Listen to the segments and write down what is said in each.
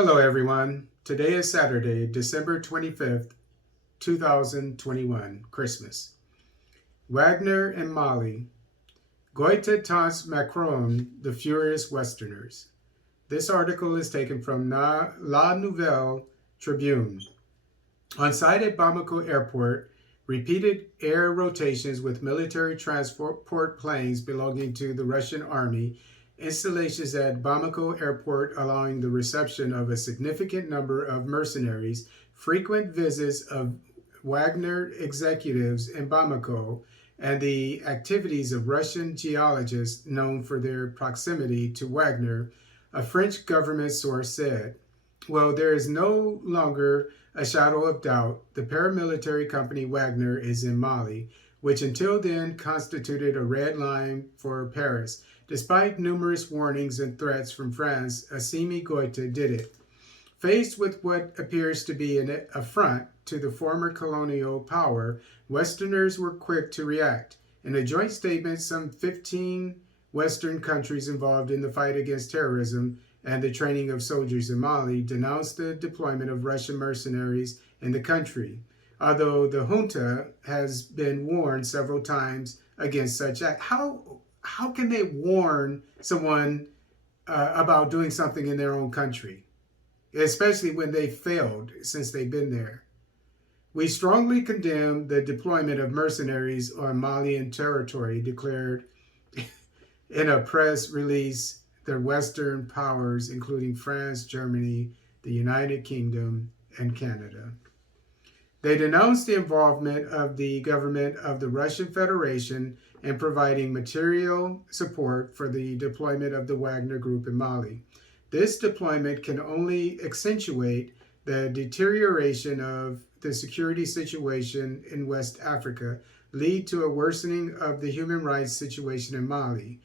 Hello, everyone. Today is Saturday, December 25th, 2021, Christmas. Wagner and Mali. Goethe taunts Macron, the furious Westerners. This article is taken from La Nouvelle Tribune. On site at Bamako Airport, repeated air rotations with military transport planes belonging to the Russian army, installations at Bamako Airport allowing the reception of a significant number of mercenaries, frequent visits of Wagner executives in Bamako, and the activities of Russian geologists known for their proximity to Wagner, a French government source said. Well, there is no longer a shadow of doubt. The paramilitary company Wagner is in Mali, which until then constituted a red line for Paris. Despite numerous warnings and threats from France, Assimi Goïta did it. Faced with what appears to be an affront to the former colonial power, Westerners were quick to react. In a joint statement, some 15 Western countries involved in the fight against terrorism and the training of soldiers in Mali denounced the deployment of Russian mercenaries in the country, although the junta has been warned several times against such act. How can they warn someone about doing something in their own country, especially when they failed since they've been there? We strongly condemn the deployment of mercenaries on Malian territory, declared in a press release the Western powers, including France, Germany, the United Kingdom, and Canada. They denounced the involvement of the government of the Russian Federation in providing material support for the deployment of the Wagner Group in Mali. This deployment can only accentuate the deterioration of the security situation in West Africa, lead to a worsening of the human rights situation in Mali.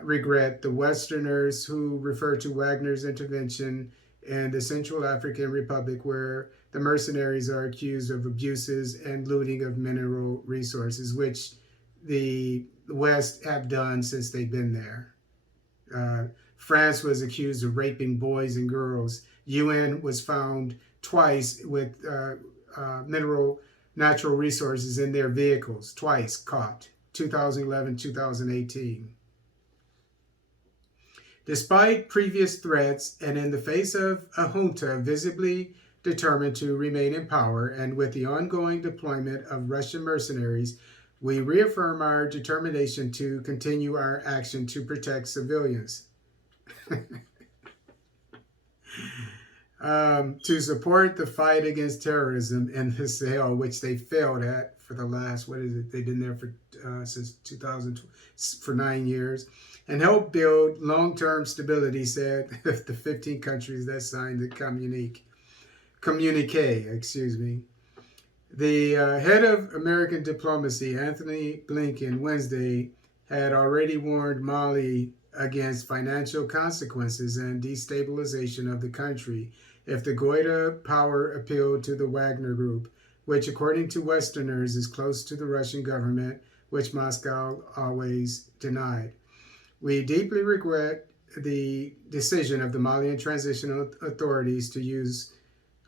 Regret the Westerners who refer to Wagner's intervention in the Central African Republic, where the mercenaries are accused of abuses and looting of mineral resources, which the West have done since they've been there. France was accused of raping boys and girls. UN was found twice with natural resources in their vehicles, twice caught, 2011, 2018. Despite previous threats and in the face of a junta visibly determined to remain in power, and with the ongoing deployment of Russian mercenaries, we reaffirm our determination to continue our action to protect civilians. To support the fight against terrorism in the Sahel, which they failed at for the last, they've been there for since 2000, for 9 years, and help build long-term stability, said the 15 countries that signed the communique. The head of American diplomacy, Anthony Blinken, Wednesday had already warned Mali against financial consequences and destabilization of the country if the Goïta power appealed to the Wagner Group, which according to Westerners is close to the Russian government, which Moscow always denied. We deeply regret the decision of the Malian transitional authorities to use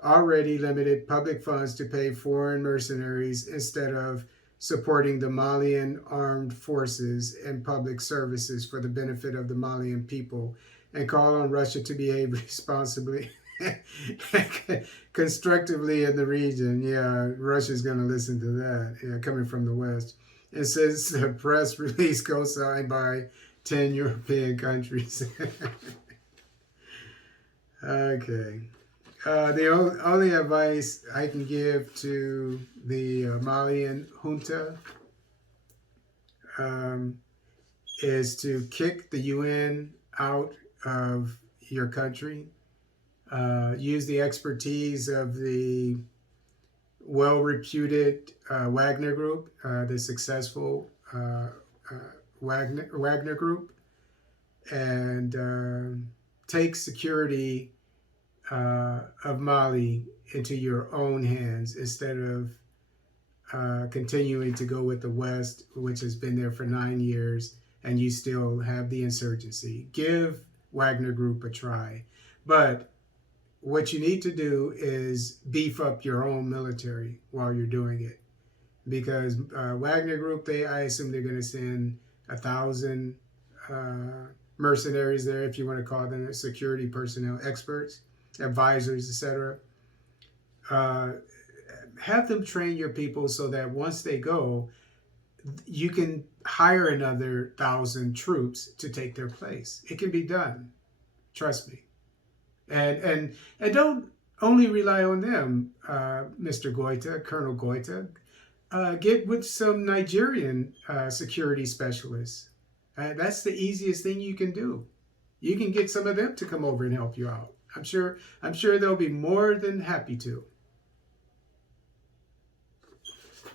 already limited public funds to pay foreign mercenaries instead of supporting the Malian armed forces and public services for the benefit of the Malian people, and call on Russia to behave responsibly and constructively in the region. Yeah, Russia's going to listen to that, coming from the West. It says the press release co-signed by 10 European countries. Okay. The only advice I can give to the Malian junta is to kick the UN out of your country. Use the expertise of the well-reputed Wagner Group, the successful Wagner Group, and take security of Mali into your own hands instead of continuing to go with the West, which has been there for 9 years, and you still have the insurgency. Give Wagner Group a try. But what you need to do is beef up your own military while you're doing it, because Wagner Group, I assume they're going to send 1,000 mercenaries there, if you want to call them security personnel, experts, advisors, etc. Uh, have them train your people so that once they go, you can hire another 1,000 troops to take their place. It can be done. Trust me. And don't only rely on them, Mr. Goita, Colonel Goita. Get with some Nigerian security specialists. That's the easiest thing you can do. You can get some of them to come over and help you out. I'm sure they'll be more than happy to.